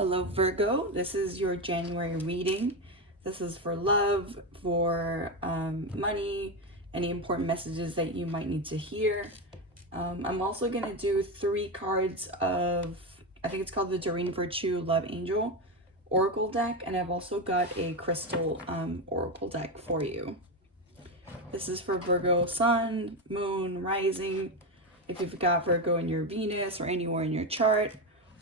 Hello Virgo, this is your January reading. This is for love, for money, any important messages that you might need to hear. I'm also going to do 3 cards of, I think it's called the Doreen Virtue Love Angel Oracle deck, and I've also got a crystal Oracle deck for you. This is for Virgo Sun, Moon, Rising, if you've got Virgo in your Venus or anywhere in your chart,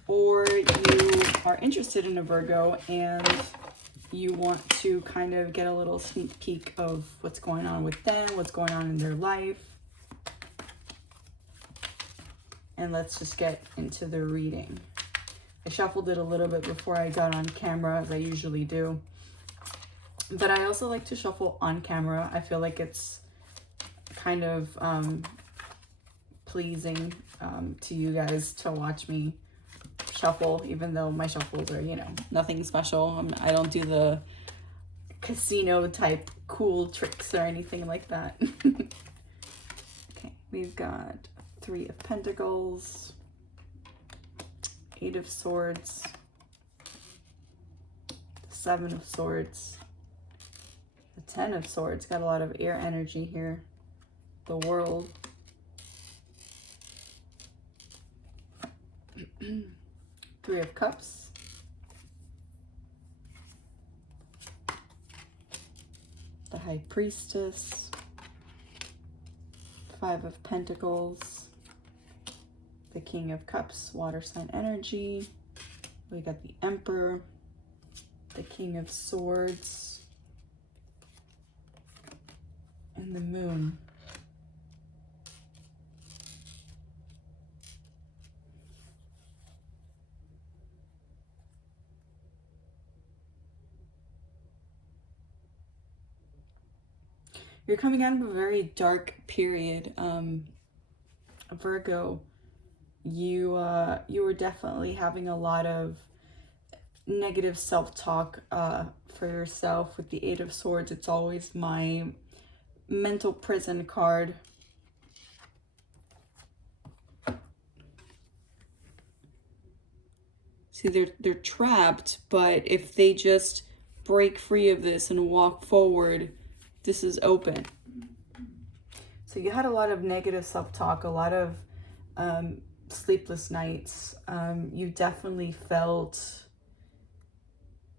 or you are interested in a Virgo and you want to kind of get a little sneak peek of what's going on with them, what's going on in their life. And let's just get into the reading. I shuffled it a little bit before I got on camera, as I usually do. But I also like to shuffle on camera. I feel like it's kind of pleasing to you guys to watch me shuffle, even though my shuffles are, nothing special. I don't do the casino type cool tricks or anything like that. Okay, we've got 3 of Pentacles, 8 of Swords, 7 of Swords, the 10 of Swords. Got a lot of air energy here. The World. Three of Cups, the High Priestess, 5 of Pentacles, the King of Cups, water sign energy. We got the Emperor, the King of Swords, and the Moon. You're coming out of a very dark period, Virgo. You were definitely having a lot of negative self-talk for yourself. With the 8 of Swords, it's always my mental prison card. See, they're trapped, but if they just break free of this and walk forward, this is open. So you had a lot of negative self-talk, a lot of sleepless nights. You definitely felt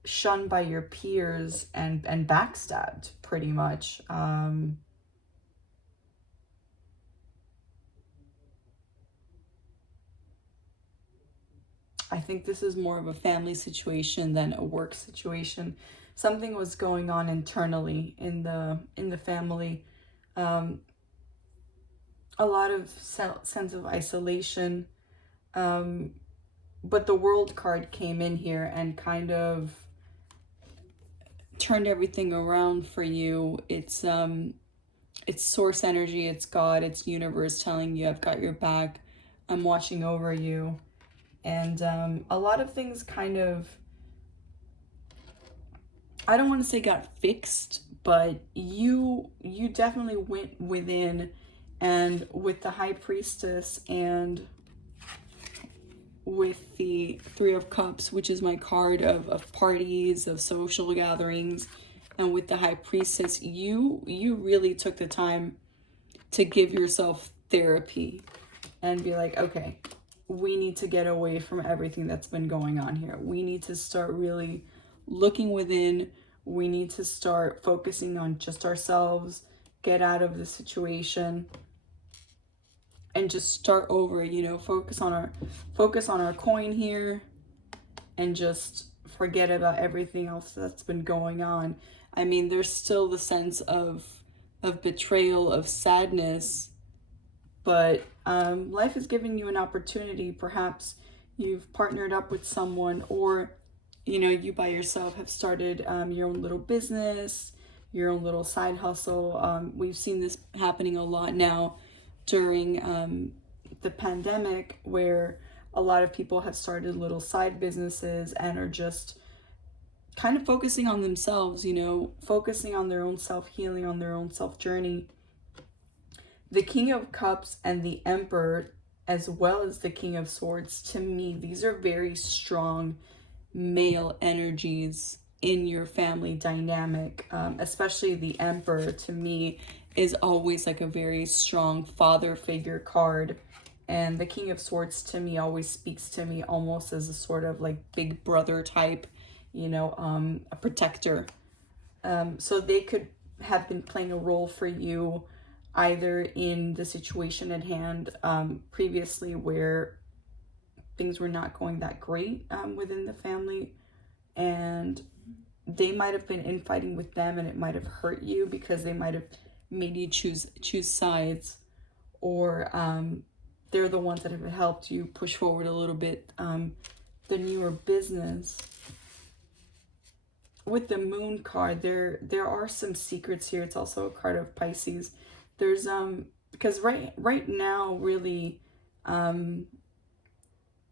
shunned by your peers and backstabbed, pretty much. I think this is more of a family situation than a work situation. Something was going on internally in the family. A lot of sense of isolation. But the World card came in here and kind of turned everything around for you. It's source energy, it's God, it's universe telling you, I've got your back, I'm watching over you. And a lot of things kind of, I don't want to say got fixed, but you definitely went within, and with the High Priestess and with the 3 of Cups, which is my card of parties, of social gatherings, and with the High Priestess, you really took the time to give yourself therapy and be like, okay, we need to get away from everything that's been going on here. We need to start really looking within. We need to start focusing on just ourselves, get out of the situation, and just start over, focus on our coin here and just forget about everything else that's been going on. I mean, there's still the sense of betrayal, of sadness, but life is giving you an opportunity. Perhaps you've partnered up with someone, or you by yourself have started your own little business, your own little side hustle. We've seen this happening a lot now during the pandemic, where a lot of people have started little side businesses and are just kind of focusing on themselves, focusing on their own self-healing, on their own self-journey. The King of Cups and the Emperor, as well as the King of Swords, to me, these are very strong male energies in your family dynamic, especially the Emperor to me is always like a very strong father figure card. And the King of Swords to me always speaks to me almost as a sort of like big brother type, a protector. So they could have been playing a role for you either in the situation at hand previously where things were not going that great within the family, and they might have been infighting with them and it might have hurt you because they might have made you choose sides, or they're the ones that have helped you push forward a little bit the newer business. With the Moon card, there are some secrets here. It's also a card of Pisces. There's because right now really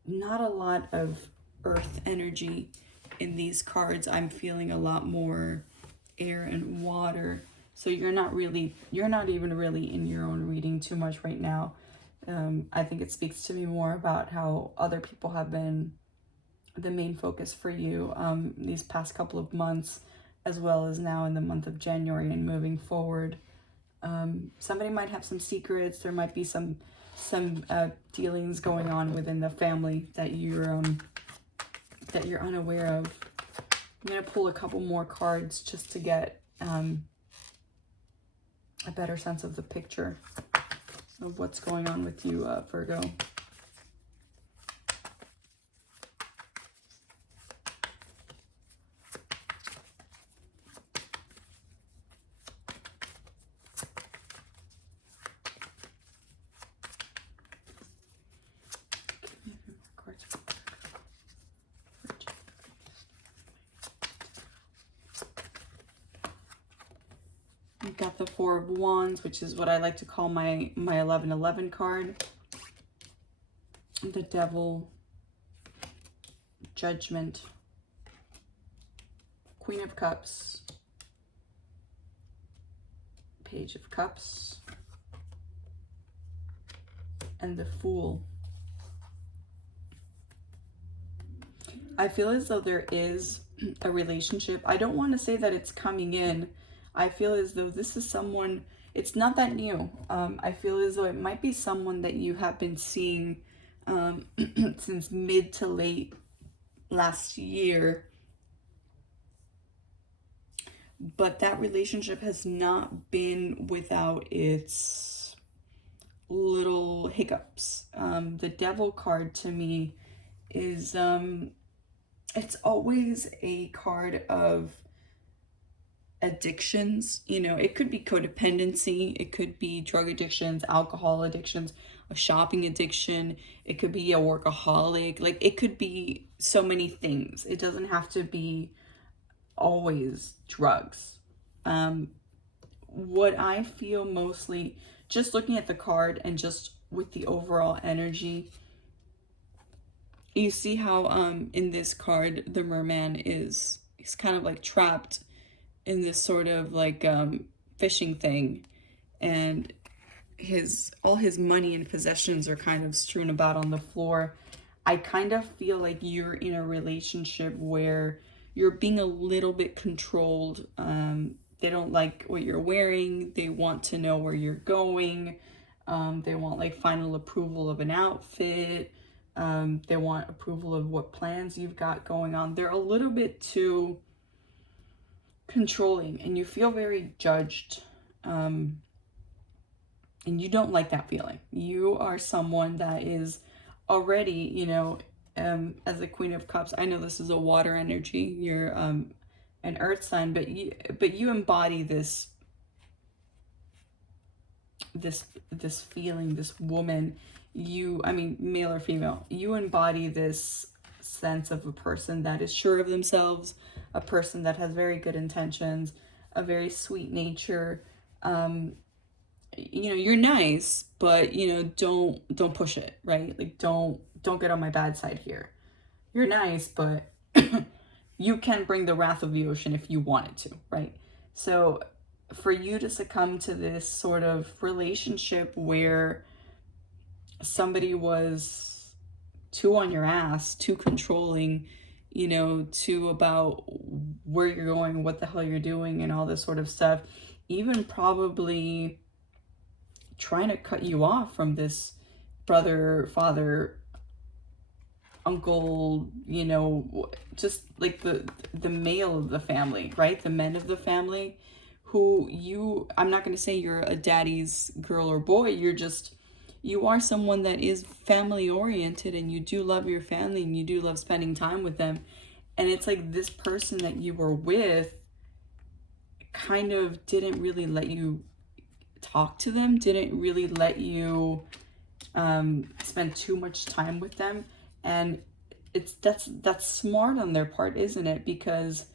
not a lot of earth energy in these cards. I'm feeling a lot more air and water. So you're not even really in your own reading too much right now. I think it speaks to me more about how other people have been the main focus for you these past couple of months, as well as now in the month of January and moving forward. Somebody might have some secrets. There might be some dealings going on within the family that you're unaware of. I'm gonna pull a couple more cards just to get a better sense of the picture of what's going on with you, Virgo. We've got the Four of Wands, which is what I like to call my 1111 card. The Devil, Judgment, Queen of Cups, Page of Cups, and the Fool. I feel as though there is a relationship. I don't want to say that it's coming in. I feel as though this is someone, it's not that new. I feel as though it might be someone that you have been seeing since mid to late last year. But that relationship has not been without its little hiccups. The Devil card to me is, it's always a card of addictions. It could be codependency, it could be drug addictions, alcohol addictions, a shopping addiction, it could be a workaholic, like it could be so many things. It doesn't have to be always drugs. What I feel mostly, just looking at the card and just with the overall energy, you see how in this card the merman he's kind of like trapped in this sort of like fishing thing, and all his money and possessions are kind of strewn about on the floor. I kind of feel like you're in a relationship where you're being a little bit controlled. They don't like what you're wearing. They want to know where you're going. They want like final approval of an outfit. They want approval of what plans you've got going on. They're a little bit too controlling, and you feel very judged, and you don't like that feeling. You are someone that is already, as the Queen of Cups, I know this is a water energy, you're an earth sign, but you embody this feeling, this woman. Male or female, you embody this sense of a person that is sure of themselves, a person that has very good intentions, a very sweet nature. You're nice, but don't push it, right? Like don't get on my bad side here. You're nice, but you can bring the wrath of the ocean if you wanted to, right? So for you to succumb to this sort of relationship where somebody was too on your ass, too controlling, you know, to about where you're going, what the hell you're doing, and all this sort of stuff. Even probably trying to cut you off from this brother, father, uncle, you know, just like the male of the family, right? The men of the family who you, I'm not going to say you're a daddy's girl or boy, you are someone that is family oriented, and you do love your family and you do love spending time with them. And it's like this person that you were with kind of didn't really let you talk to them, didn't really let you spend too much time with them. And that's smart on their part, isn't it? Because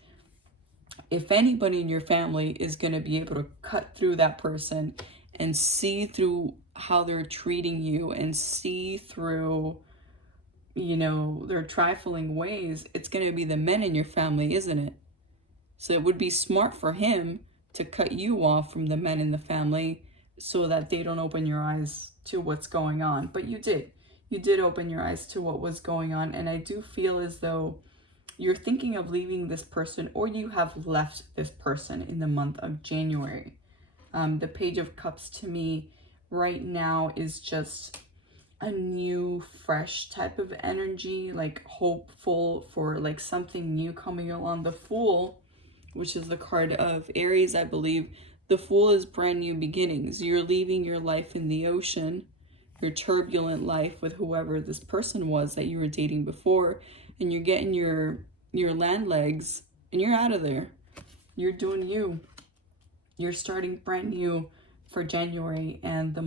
if anybody in your family is going to be able to cut through that person and see through how they're treating you and see through, you know, their trifling ways, it's going to be the men in your family, isn't it? So it would be smart for him to cut you off from the men in the family so that they don't open your eyes to what's going on. But you did. You did open your eyes to what was going on. And I do feel as though you're thinking of leaving this person, or you have left this person in the month of January. The Page of Cups to me right now is just a new, fresh type of energy, like hopeful for like something new coming along. The Fool, which is the card of Aries, I believe. The Fool is brand new beginnings. You're leaving your life in the ocean, your turbulent life with whoever this person was that you were dating before, and you're getting your land legs and you're out of there. You're doing you. You're starting brand new for January and the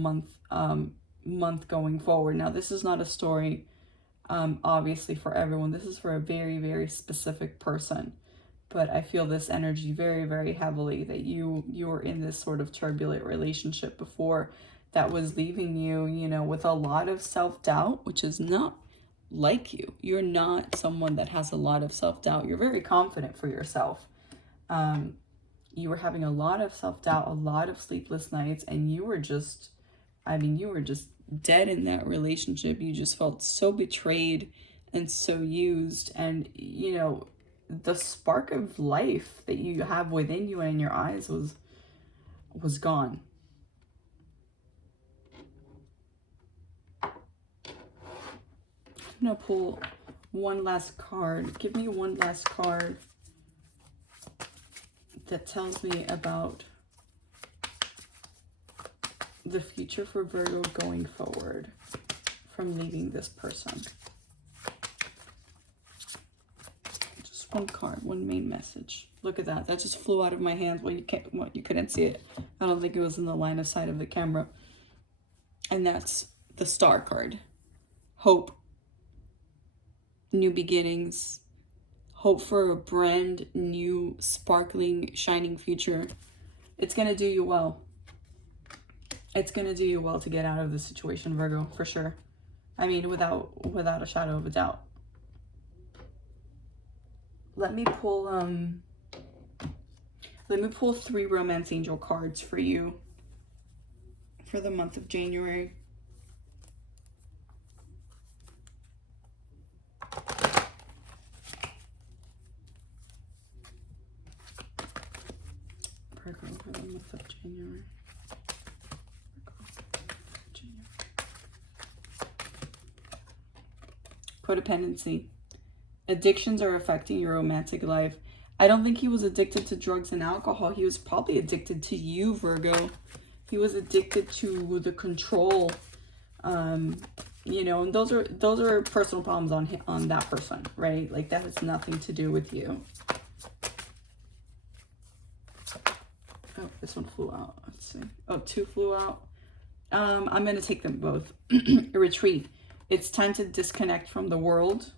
month going forward. Now, this is not a story obviously for everyone. This is for a very, very specific person. But I feel this energy very, very heavily that you were in this sort of turbulent relationship before that was leaving you, you know, with a lot of self-doubt, which is not like you. You're not someone that has a lot of self-doubt. You're very confident for yourself. You were having a lot of self-doubt, a lot of sleepless nights, and you were just, I mean, you were just dead in that relationship. You just felt so betrayed and so used. And, you know, the spark of life that you have within you and in your eyes was gone. I'm gonna pull one last card. Give me one last card that tells me about the future for Virgo going forward from leaving this person. Just one card, one main message. Look at that. That just flew out of my hands. Well, you couldn't see it. I don't think it was in the line of sight of the camera. And that's the Star card. Hope. New beginnings. Hope for a brand new, sparkling, shining future. It's going to do you well. It's going to do you well to get out of this situation, Virgo, for sure. I mean, without a shadow of a doubt. Let me pull 3 romance angel cards for you for the month of January. Virgo for the month of January. Codependency. Addictions are affecting your romantic life. I don't think he was addicted to drugs and alcohol. He was probably addicted to you, Virgo. He was addicted to the control. You know, and those are personal problems on that person, right? Like, that has nothing to do with you. Oh, this one flew out. Let's see. Oh, 2 flew out. I'm going to take them both. A retreat. It's time to disconnect from the world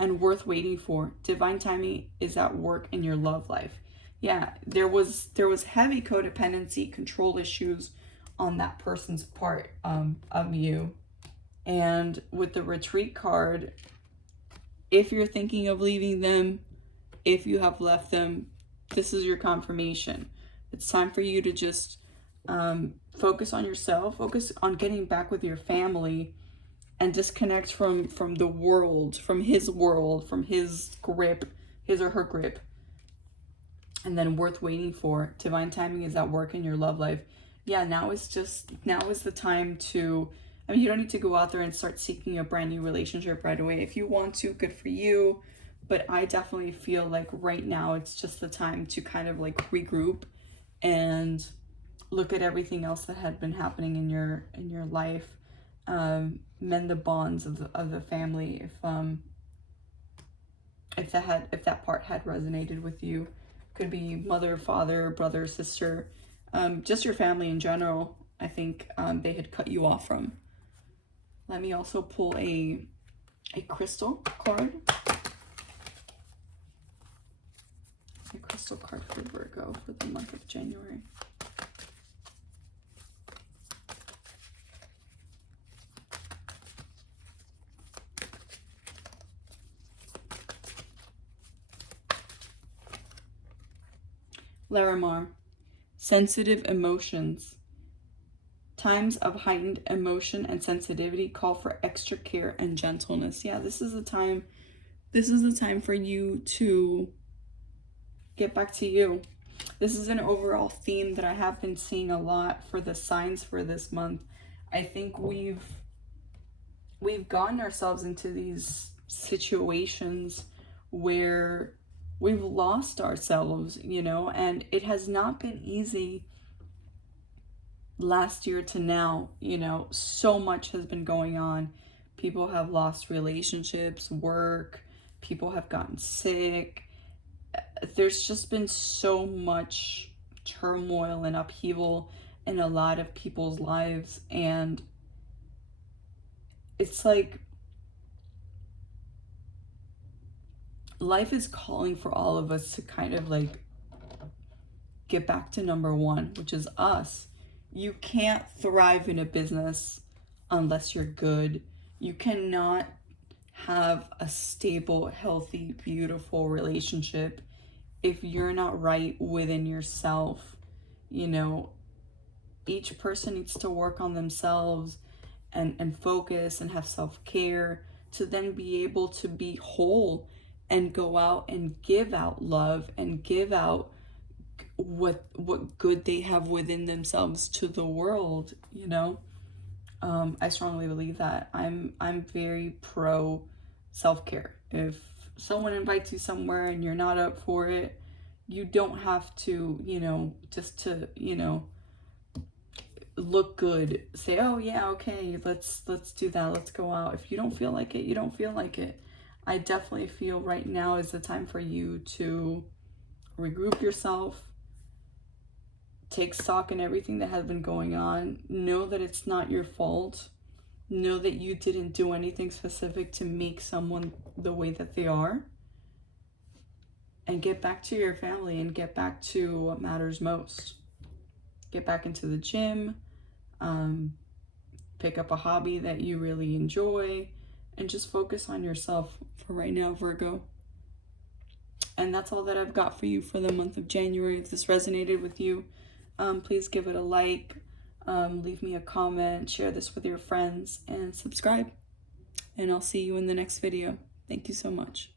and worth waiting for. Divine timing is at work in your love life. Yeah, there was heavy codependency, control issues on that person's part of you. And with the retreat card, if you're thinking of leaving them, if you have left them, this is your confirmation. It's time for you to just focus on yourself, focus on getting back with your family, and disconnect from the world, from his world, from his grip, his or her grip. And then worth waiting for. Divine timing is at work in your love life. Yeah, now is the time to, I mean, you don't need to go out there and start seeking a brand new relationship right away. If you want to, good for you. But I definitely feel like right now it's just the time to kind of like regroup and look at everything else that had been happening in your life. Mend the bonds of the family if that part had resonated with you. Could be mother, father, brother, sister, just your family in general. I think they had cut you off from. Let me also pull a crystal card. A crystal card for Virgo for the month of January. Larimar, sensitive emotions. Times of heightened emotion and sensitivity call for extra care and gentleness. Yeah, this is the time for you to get back to you. This is an overall theme that I have been seeing a lot for the signs for this month. I think we've gotten ourselves into these situations where we've lost ourselves, you know, and it has not been easy last year to now, you know. So much has been going on. People have lost relationships, work, people have gotten sick. There's just been so much turmoil and upheaval in a lot of people's lives, and it's like life is calling for all of us to kind of like get back to number one, which is us. You can't thrive in a business unless you're good. You cannot have a stable, healthy, beautiful relationship if you're not right within yourself. You know, each person needs to work on themselves and focus and have self-care to then be able to be whole and go out and give out love and give out what good they have within themselves to the world, you know. I strongly believe that. I'm very pro self-care. If someone invites you somewhere and you're not up for it, you don't have to, you know, just to, you know, look good, say, oh yeah, okay, let's do that, let's go out. If you don't feel like it, you don't feel like it. I definitely feel right now is the time for you to regroup yourself, take stock in everything that has been going on. Know that it's not your fault. Know that you didn't do anything specific to make someone the way that they are. And get back to your family and get back to what matters most. Get back into the gym. Pick up a hobby that you really enjoy. And just focus on yourself for right now, Virgo. And that's all that I've got for you for the month of January. If this resonated with you, please give it a like, leave me a comment, share this with your friends, and subscribe. And I'll see you in the next video. Thank you so much.